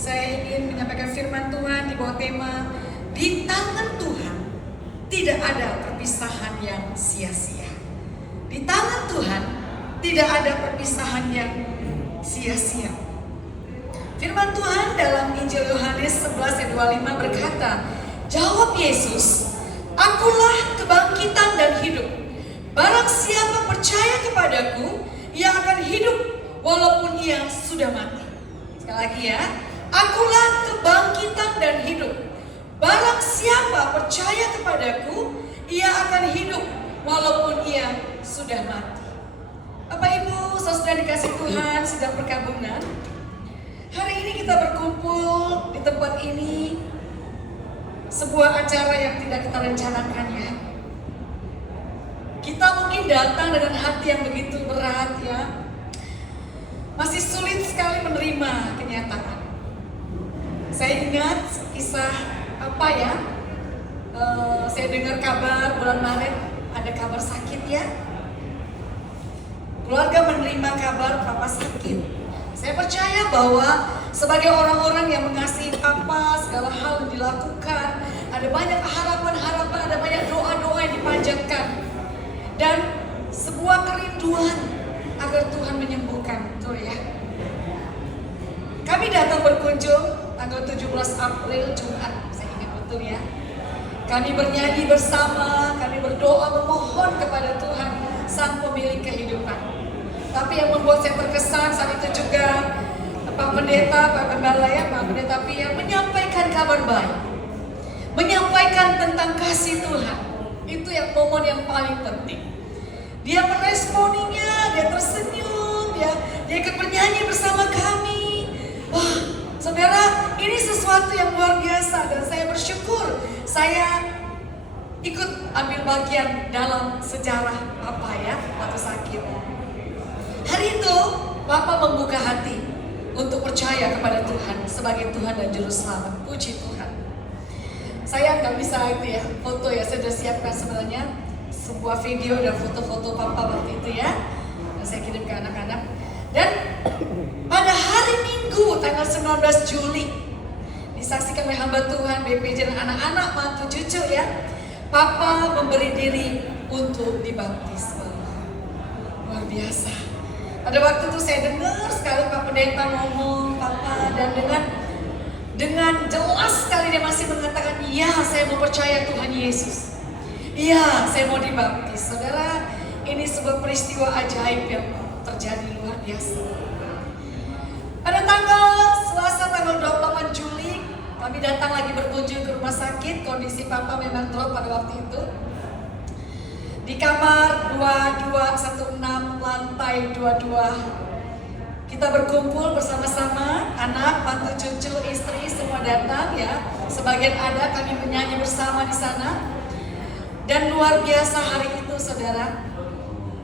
Saya ingin menyampaikan firman Tuhan di bawah tema di tangan Tuhan tidak ada perpisahan yang sia-sia. Di tangan Tuhan tidak ada perpisahan yang sia-sia. Firman Tuhan dalam Injil Yohanes 11 ayat 25 berkata, jawab Yesus, akulah kebangkitan dan hidup. Barang siapa percaya kepadaku, ia akan hidup walaupun ia sudah mati. Sekali lagi ya, akulah kebangkitan dan hidup. Barang siapa percaya kepadaku, ia akan hidup walaupun ia sudah mati. Bapak Ibu, saudara dikasih Tuhan sedang berkabungan. Hari ini kita berkumpul di tempat ini, sebuah acara yang tidak kita rencanakan ya. Kita mungkin datang dengan hati yang begitu berat ya. Masih sulit sekali menerima kenyataan. Saya ingat kisah apa ya? Saya dengar kabar bulan Maret ada kabar sakit ya. Keluarga menerima kabar papa sakit. Saya percaya bahwa sebagai orang-orang yang mengasihi papa, segala hal yang dilakukan, ada banyak harapan-harapan, ada banyak doa-doa yang dipanjatkan, dan sebuah kerinduan agar Tuhan menyembuhkan, betul ya. Kami datang berkunjung tanggal 17 April Jumat, saya ingat betul ya. Kami bernyanyi bersama, kami berdoa memohon kepada Tuhan Sang Pemilik kehidupan. Tapi yang membuat saya terkesan saat itu juga Pak Pendeta, Pak Gembala ya, Pak Pendeta Pia menyampaikan kabar baik, menyampaikan tentang kasih Tuhan. Itu yang momen yang paling penting. Dia meresponinya, dia tersenyum, dia ikut bernyanyi bersama kami. Wah, saudara, ini sesuatu yang luar biasa dan saya bersyukur saya ikut ambil bagian dalam sejarah Papa ya waktu sakit. Hari itu Papa membuka hati untuk percaya kepada Tuhan sebagai Tuhan dan Juru Selamat. Puji Tuhan. Saya nggak bisa itu ya foto ya, saya sudah siapkan sebenarnya sebuah video dan foto-foto Papa waktu itu ya. Dan saya kirim ke anak-anak. Dan pada hari Minggu tanggal 19 Juli disaksikan oleh hamba Tuhan, BPJ dan anak-anak, mantu cucu ya. Papa memberi diri untuk dibaptis. Luar biasa. Pada waktu itu saya dengar sekali Pak Pendeta ngomong Papa, dan dengan jelas sekali dia masih mengatakan, iya saya mau percaya Tuhan Yesus. Iya saya mau dibaptis. Saudara, ini sebuah peristiwa ajaib yang terjadi luar biasa. Pada Selasa tanggal 28 Juli, kami datang lagi berkunjung ke rumah sakit. Kondisi Papa memang drop pada waktu itu. Di kamar 2216 lantai 22 kita berkumpul bersama-sama, anak, mantu, cucu, istri semua datang ya. Sebagian ada, kami menyanyi bersama di sana. Dan luar biasa hari itu saudara,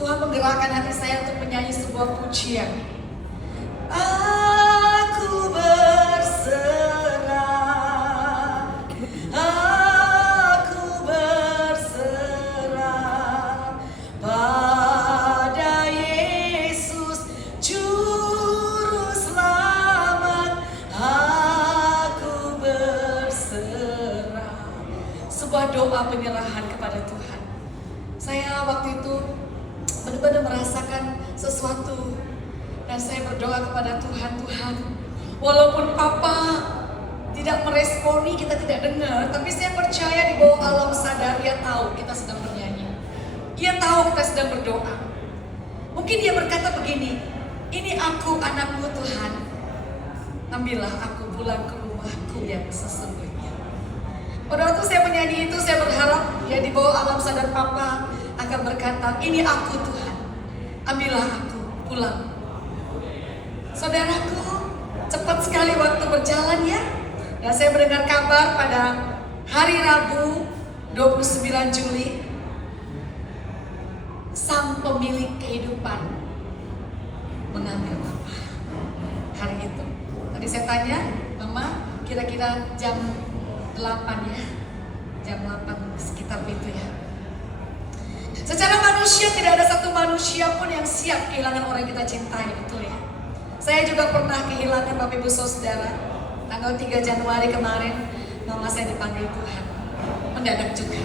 Tuhan menggerakkan hati saya untuk menyanyi sebuah pujian. Aku berserah, aku berserah pada Yesus Juru Selamat. Aku berserah. Sebuah doa penyerahan kepada Tuhan. Saya waktu itu benar-benar merasakan sesuatu. Dan saya berdoa kepada Tuhan, Tuhan, walaupun Papa tidak meresponi, kita tidak dengar, tapi saya percaya di bawah alam sadar Dia tahu kita sedang bernyanyi. Dia tahu kita sedang berdoa. Mungkin Dia berkata begini, ini aku anakmu Tuhan, ambillah aku pulang ke rumahku yang sesungguhnya. Pada waktu saya menyanyi itu, saya berharap ya di bawah alam sadar Papa akan berkata, ini aku Tuhan, ambillah aku pulang. Saudaraku, cepat sekali waktu berjalan ya. Dan saya mendengar kabar pada hari Rabu 29 Juli, Sang Pemilik kehidupan mengambil Papa hari itu. Tadi saya tanya, Mama, kira-kira jam 8 ya, jam 8 sekitar itu ya. Secara manusia tidak ada satu manusia pun yang siap kehilangan orang yang kita cintai, betul ya. Saya juga pernah kehilangan Bapak Ibu Saudara. tanggal 3 Januari kemarin, mama saya dipanggil Tuhan. Mendadak juga.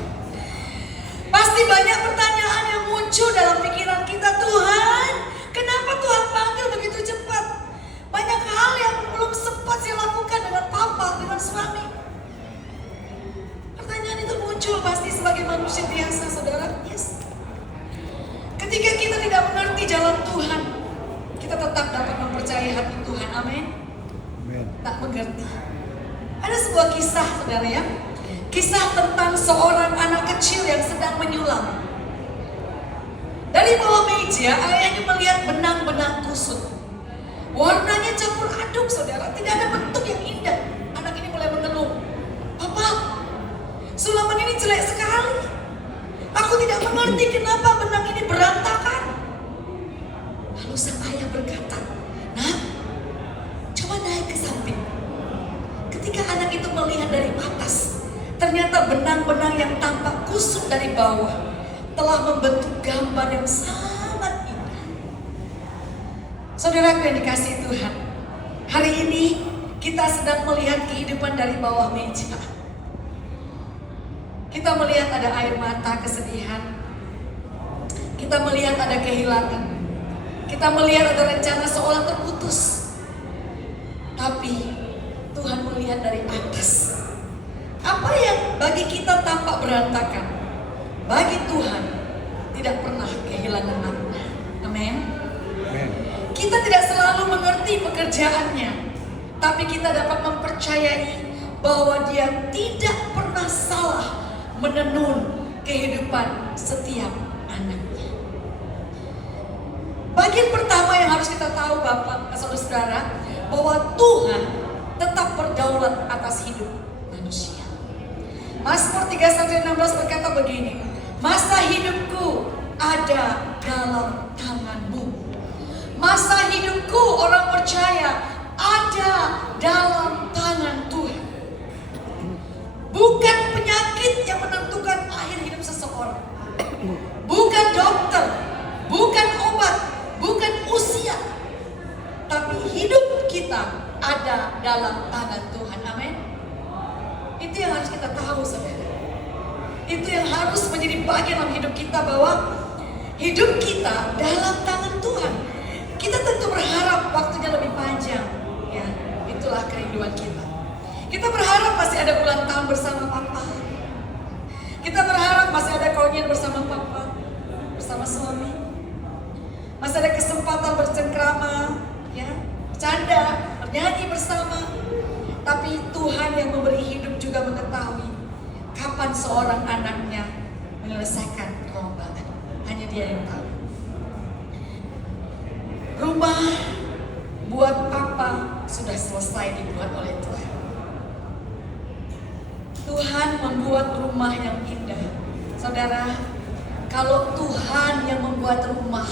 Pasti banyak pertanyaan yang muncul dalam pikiran kita. Tuhan, kenapa Tuhan panggil begitu cepat? Banyak hal yang belum sempat saya lakukan dengan papa, dengan suami. Pertanyaan itu muncul pasti sebagai manusia biasa, saudara. Yes. Ketika kita tidak mengerti jalan Tuhan, kita tetap dapat mempercayai hati Tuhan. Amin. Tak mengerti. Ada sebuah kisah, saudara ya. Kisah tentang seorang anak kecil yang sedang menyulam. Dari bawah meja, ayahnya melihat benang-benang kusut. Warnanya campur aduk, saudara. Tidak ada bentuk yang indah. Anak ini mulai mengeluh. Papa, sulaman ini jelek sekali. Aku tidak mengerti kenapa benang ini berantakan. Lalu sang ayah berkata, "Nak, coba naik ke samping." Ketika anak itu melihat dari atas, ternyata benang-benang yang tampak kusut dari bawah telah membentuk gambar yang sangat indah. Saudaraku yang dikasihi Tuhan, hari ini kita sedang melihat kehidupan dari bawah meja. Kita melihat ada air mata kesedihan. Kita melihat ada kehilangan. Kita melihat ada rencana seolah terputus. Tapi Tuhan melihat dari atas. Apa yang bagi kita tampak berantakan, bagi Tuhan tidak pernah kehilangan makna. Amin. Kita tidak selalu mengerti pekerjaannya, tapi kita dapat mempercayai bahwa Dia tidak pernah salah menenun kehidupan setiap anaknya. Bagian pertama yang harus kita tahu, Bapak, saudara-saudara, bahwa Tuhan tetap berdaulat atas hidup manusia. Mazmur 31:16 berkata begini, "Masa hidupku ada dalam tangan-Mu." Masa hidupku, orang percaya, ada dalam tangan Tuhan. Bukan penyakit yang menentukan akhir hidup seseorang. Bukan dokter, bukan obat, bukan usia. Tapi hidup kita ada dalam tangan Tuhan. Amin. Itu yang harus kita tahu, saudara. Itu yang harus menjadi bagian dalam hidup kita, bahwa hidup kita dalam tangan Tuhan. Kita tentu berharap waktunya lebih panjang, ya. Itulah kerinduan kita. Kita berharap masih ada ulang tahun bersama Papa. Kita berharap masih ada komunion bersama Papa, bersama suami. Masih ada kesempatan bercengkrama, ya, bercanda, bernyanyi bersama. Tapi Tuhan yang memberi hidup juga mengetahui kapan seorang anaknya menyelesaikan perlombaan. Hanya Dia yang tahu. Rumah buat Papa sudah selesai dibuat oleh Tuhan. Tuhan membuat rumah yang indah. Saudara, kalau Tuhan yang membuat rumah,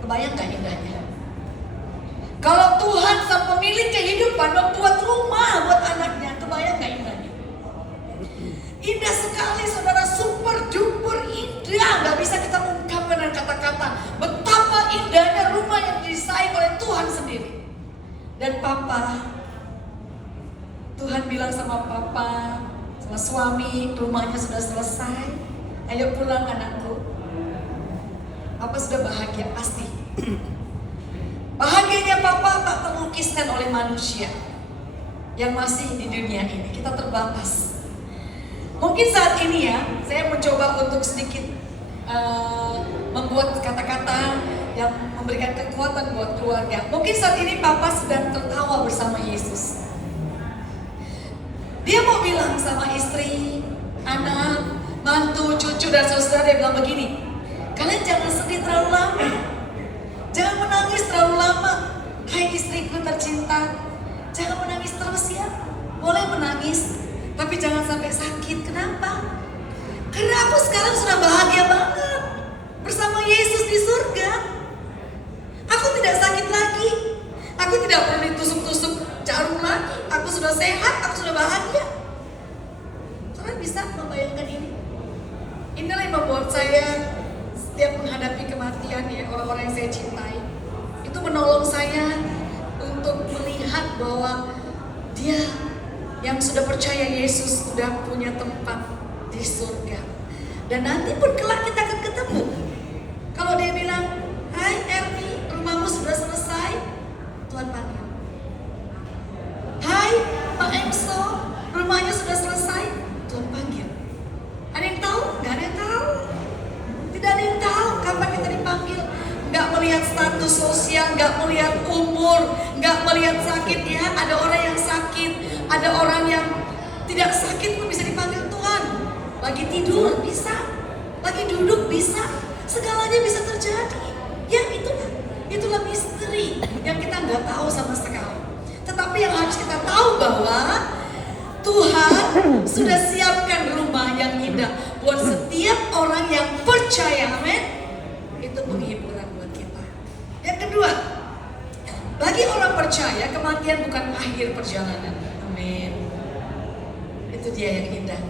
kebayang gak indahnya? Kalau Tuhan sang pemilik kehidupan membuat rumah buat anaknya, kebayang gak indahnya? Indah sekali, saudara, super duper indah. Gak bisa kita ungkapkan dengan kata-kata betapa indahnya rumah yang didesain oleh Tuhan sendiri. Dan Papa, Tuhan bilang sama Papa, sama suami, rumahnya sudah selesai. Ayo pulang anakku. Papa sudah bahagia, pasti. Bahagianya Papa tak terlukiskan oleh manusia yang masih di dunia ini. Kita terbatas. Mungkin saat ini ya, saya mencoba untuk sedikit membuat kata-kata yang memberikan kekuatan buat keluarga. Mungkin saat ini Papa sedang tertawa bersama Yesus. Dia mau bilang sama istri, anak, mantu, cucu, dan saudara, dia bilang begini, kalian jangan sedih terlalu lama. Jangan menangis terlalu lama. Hai istriku tercinta, jangan menangis terus ya. Boleh menangis, tapi jangan sampai sakit. Kenapa? Karena aku sekarang sudah bahagia banget bersama Yesus di surga. Aku tidak sakit lagi. Aku tidak perlu ditusuk-tusuk jarum lagi. Aku sudah sehat, aku sudah bahagia. Kalian bisa membayangkan ini? Inilah yang membuat saya setiap menghadapi kematian ya, orang-orang yang saya cintai, itu menolong saya untuk melihat bahwa dia yang sudah percaya Yesus sudah punya tempat di surga. Dan nanti pun kelak kita akan ketemu. Kalau dia bilang, "Hai Erni, rumahmu sudah selesai," Tuhan panggil. "Hai Pak Emso, rumahnya sudah selesai," Tuhan panggil. Ada yang tahu? Gak ada yang tahu. Tidak ada yang tahu kapan kita dipanggil. Gak melihat status sosial, gak melihat umur, gak melihat sakitnya. Ada orang yang sakit, ada orang yang tidak sakit pun bisa dipanggil Tuhan. Lagi tidur bisa, lagi duduk bisa, segalanya bisa terjadi. Ya itulah misteri yang kita nggak tahu sama sekali. Tetapi yang harus kita tahu bahwa Tuhan sudah siapkan rumah yang indah buat setiap orang yang percaya. Amin. Itu penghiburan buat kita. Yang kedua, bagi orang percaya kematian bukan akhir perjalanan. Amin. Itu dia yang indah.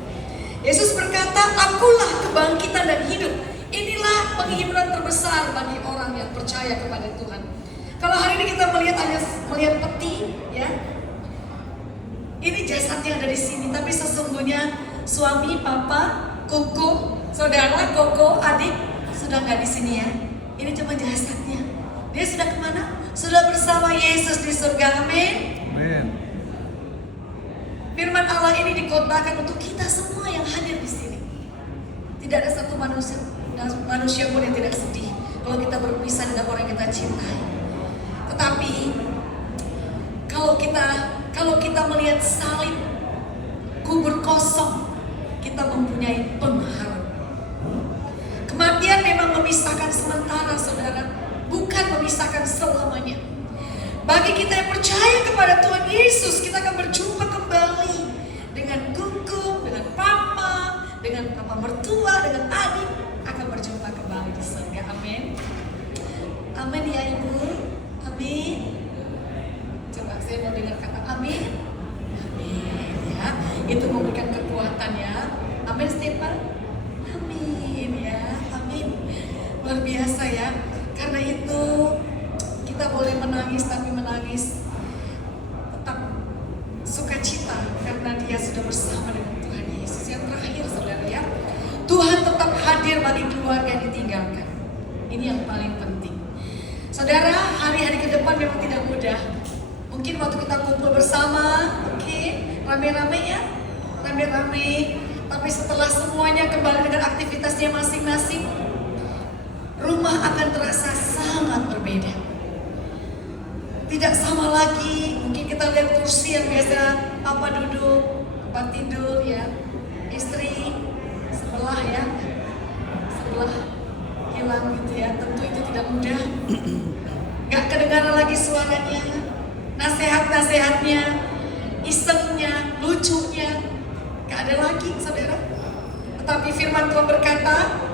Yesus berkata, "Akulah kebangkitan dan hidup." Inilah penghiburan terbesar bagi orang yang percaya kepada Tuhan. Kalau hari ini kita melihat peti, ya, ini jasadnya ada di sini, tapi sesungguhnya suami, papa, koko, saudara, koko, adik sudah nggak di sini ya. Ini cuma jasadnya. Dia sudah kemana? Sudah bersama Yesus di surga. Amin. Amin. Firman Allah ini dikotbahkan untuk kita semua yang hadir di sini. Tidak ada satu manusia pun yang tidak sedih kalau kita berpisah dengan orang yang kita cintai. Tetapi kalau kita melihat salib, kubur kosong, kita mempunyai pengharum. Kematian memang memisahkan sementara, saudara, bukan memisahkan selamanya. Bagi kita yang percaya kepada Tuhan Yesus, kita akan berjumpa kembali dengan kuku, dengan papa, dengan papa mertua, dengan adik, akan berjumpa kembali di surga. Amin. Amin ya Ibu. Amin. Coba saya mau dengar kata amin. Amin ya. Itu memberikan kekuatan ya. Amin Stephen. Amin ya. Amin. Luar biasa ya. Karena itu kita boleh menangis, tapi menangis tetap sukacita karena dia sudah bersama dengan Tuhan Yesus. Yang terakhir saudara ya, Tuhan tetap hadir bagi keluarga yang ditinggalkan. Ini yang paling penting. Saudara, hari-hari ke depan memang tidak mudah. Mungkin waktu kita kumpul bersama, oke, rame-rame ya, rame-rame. Tapi setelah semuanya kembali dengan aktivitasnya masing-masing, rumah akan terasa sangat berbeda. Tidak sama lagi. Mungkin kita lihat kursi yang biasa papa duduk, papa tidur ya, istri sebelah ya, sebelah hilang gitu ya. Tentu itu tidak mudah. Gak kedengaran lagi suaranya, nasihat-nasihatnya, isengnya, lucunya, gak ada lagi saudara. Tetapi firman Tuhan berkata,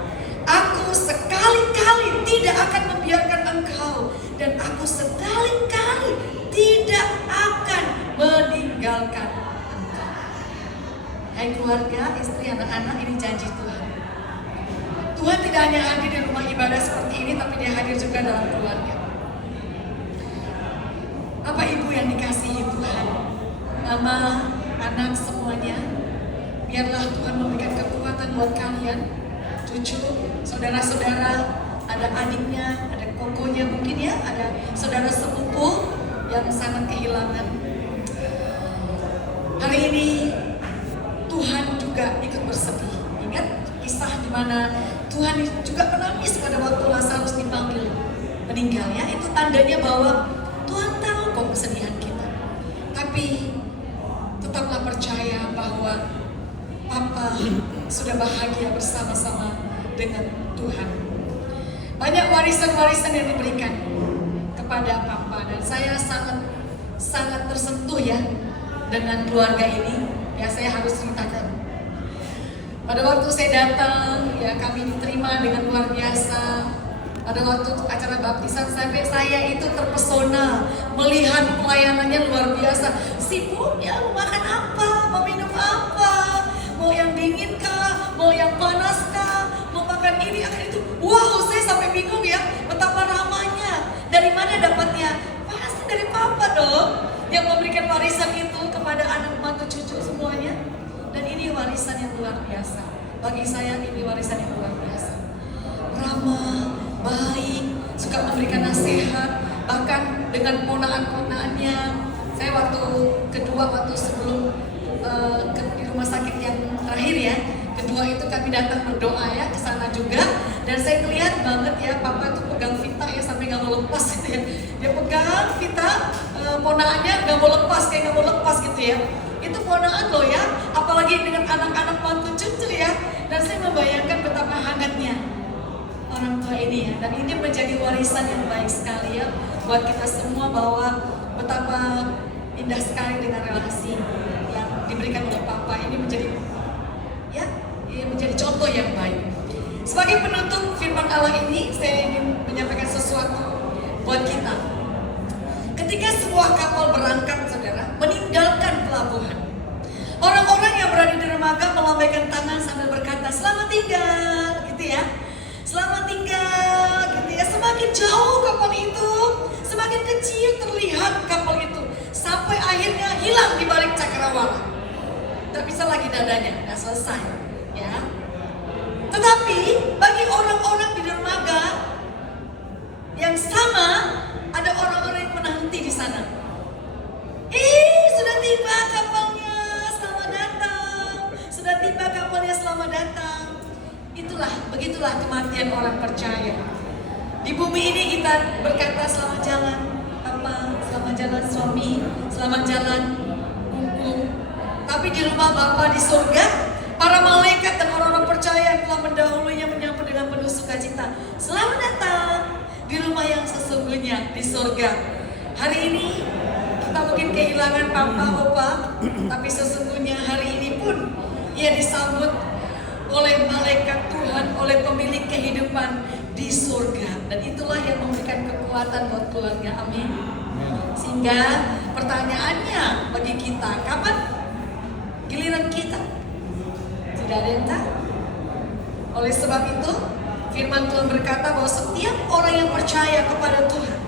"Aku sekali-kali tidak akan membiarkan engkau, dan aku sekali-kali tidak akan meninggalkan engkau." Hai keluarga, istri, anak-anak, ini janji Tuhan. Tuhan tidak hanya hadir di rumah ibadah seperti ini, tapi dia hadir juga dalam keluarga. Bapak Ibu yang dikasihi Tuhan, mama, anak semuanya, biarlah Tuhan memberikan kekuatan buat kalian, cucu, saudara-saudara, ada adiknya, ada kokonya mungkin ya, ada saudara sepupu yang sangat kehilangan. Hari ini Tuhan juga ikut bersedih. Ingat kisah di mana Tuhan juga menangis pada waktu Lazarus dipanggil meninggal ya. Itu tandanya bahwa Tuhan tahu kok kesedihan kita. Tapi tetaplah percaya bahwa Papa sudah bahagia bersama-sama dengan Tuhan. Banyak warisan-warisan yang diberikan kepada Papa, dan saya sangat tersentuh ya dengan keluarga ini. Ya, saya harus ceritakan. Pada waktu saya datang, ya kami diterima dengan luar biasa. Pada waktu acara baptisan sampai saya itu terpesona melihat pelayanannya luar biasa. Sibuk ya, mau makan apa, mau minum apa, mau yang dingin kah, mau yang panas kah, mau makan ini, akan itu. Wow, saya sampai bingung ya, betapa ramanya. Dari mana dapatnya? Pasti dari Papa. Papa dong yang memberikan warisan itu kepada anak mantu cucu semuanya. Dan ini warisan yang luar biasa. Bagi saya ini warisan yang luar biasa. Ramah, baik, suka memberikan nasihat, bahkan dengan ponaan-ponaannya. Saya waktu sebelum di rumah sakit yang terakhir ya, kedua itu kami datang berdoa ya ke sana juga, dan saya melihat banget ya Papa tuh pegang Vita ya sampai nggak mau lepas gitu ya. Dia pegang Vita, ponaannya nggak mau lepas, kayak nggak mau lepas gitu ya. Itu ponaan loh ya, apalagi dengan anak-anak mantu cucu ya. Dan saya membayangkan betapa hangatnya orang tua ini ya. Dan ini menjadi warisan yang baik sekali ya buat kita semua, bahwa betapa indah sekali dengan relasi yang diberikan oleh Papa. Ini menjadi contoh yang baik. Sebagai penutup firman Allah ini, saya ingin menyampaikan sesuatu buat kita. Ketika sebuah kapal berangkat, saudara, meninggalkan pelabuhan, orang-orang yang berada di dermaga melambaikan tangan sambil berkata, "Selamat tinggal," gitu ya. Selamat tinggal, gitu ya. Semakin jauh kapal itu, semakin kecil terlihat kapal itu, sampai akhirnya hilang di balik cakrawala. Tak bisa lagi dadanya, nggak selesai, ya. Tetapi bagi orang-orang di dermaga yang sama, ada orang-orang yang menanti di sana. Sudah tiba kapalnya, selamat datang. Sudah tiba kapalnya, selamat datang. Begitulah kematian orang percaya. Di bumi ini kita berkata selamat jalan Papa, selamat jalan suami, selamat jalan Buku. Tapi di rumah Bapa di surga, para malaikat dan orang-orang percaya yang telah mendahulunya menyambut dengan penuh sukacita. Selamat datang di rumah yang sesungguhnya di surga. Hari ini kita mungkin kehilangan Papa, Opa, tapi sesungguhnya hari ini pun ia disambut oleh malaikat Tuhan, oleh pemilik kehidupan di surga. Dan itulah yang memberikan kekuatan buat keluarga. Amin. Sehingga pertanyaannya bagi kita, kapan giliran kita? Tidak ada yang tahu. Oleh sebab itu, firman Tuhan berkata bahwa setiap orang yang percaya kepada Tuhan,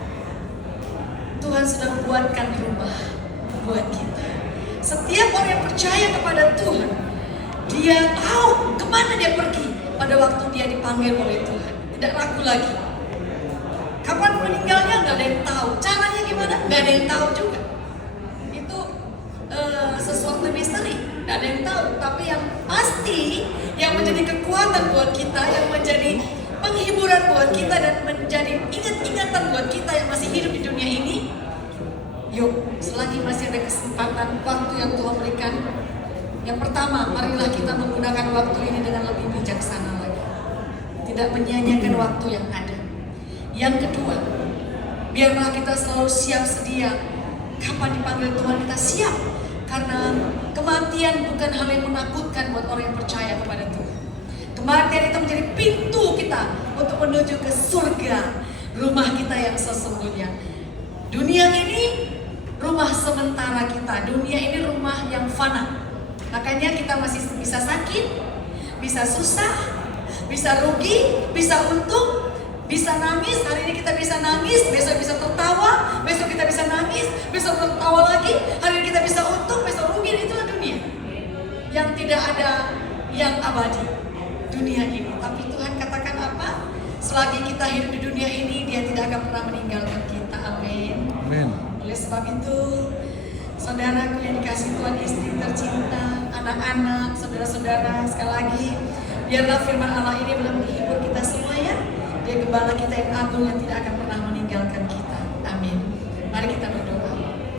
Tuhan sudah membuatkan rumah buat kita. Setiap orang yang percaya kepada Tuhan, dia tahu kemana dia pergi pada waktu dia dipanggil oleh Tuhan. Tidak ragu lagi. Kapan meninggalnya nggak ada yang tahu. Caranya gimana? Nggak ada yang tahu juga. Itu sesuatu misteri. Nggak ada yang tahu. Tapi yang pasti, yang menjadi kekuatan buat kita, yang menjadi penghiburan buat kita, dan menjadi ingat-ingatan buat kita yang masih hidup di dunia ini. Yuk, selagi masih ada kesempatan, waktu yang Tuhan berikan, yang pertama, marilah kita menggunakan waktu ini dengan lebih bijaksana lagi. Tidak menyia-nyiakan waktu yang ada. Yang kedua, biarlah kita selalu siap sedia. Kapan dipanggil Tuhan, kita siap. Karena kematian bukan hal yang menakutkan buat orang yang percaya kepada Tuhan. Kematian itu menjadi pintu kita untuk menuju ke surga, rumah kita yang sesungguhnya. Dunia ini rumah sementara kita. Dunia ini rumah yang fana. Makanya kita masih bisa sakit, bisa susah, bisa rugi, bisa untung, bisa nangis. Hari ini kita bisa nangis, besok bisa tertawa, besok kita bisa nangis, besok tertawa lagi. Hari ini kita bisa untung, besok rugi. Itulah dunia yang tidak ada yang abadi, dunia ini. Tapi Tuhan katakan apa? Selagi kita hidup di dunia ini, Dia tidak akan pernah meninggalkan kita. Amin. Amin. Oleh sebab itu, saudaraku yang dikasih Tuhan, istri tercinta, anak-anak, saudara-saudara, sekali lagi, biarlah firman Allah ini benar menghibur kita semua ya. Dia gembala kita yang agung yang tidak akan pernah meninggalkan kita. Amin. Mari kita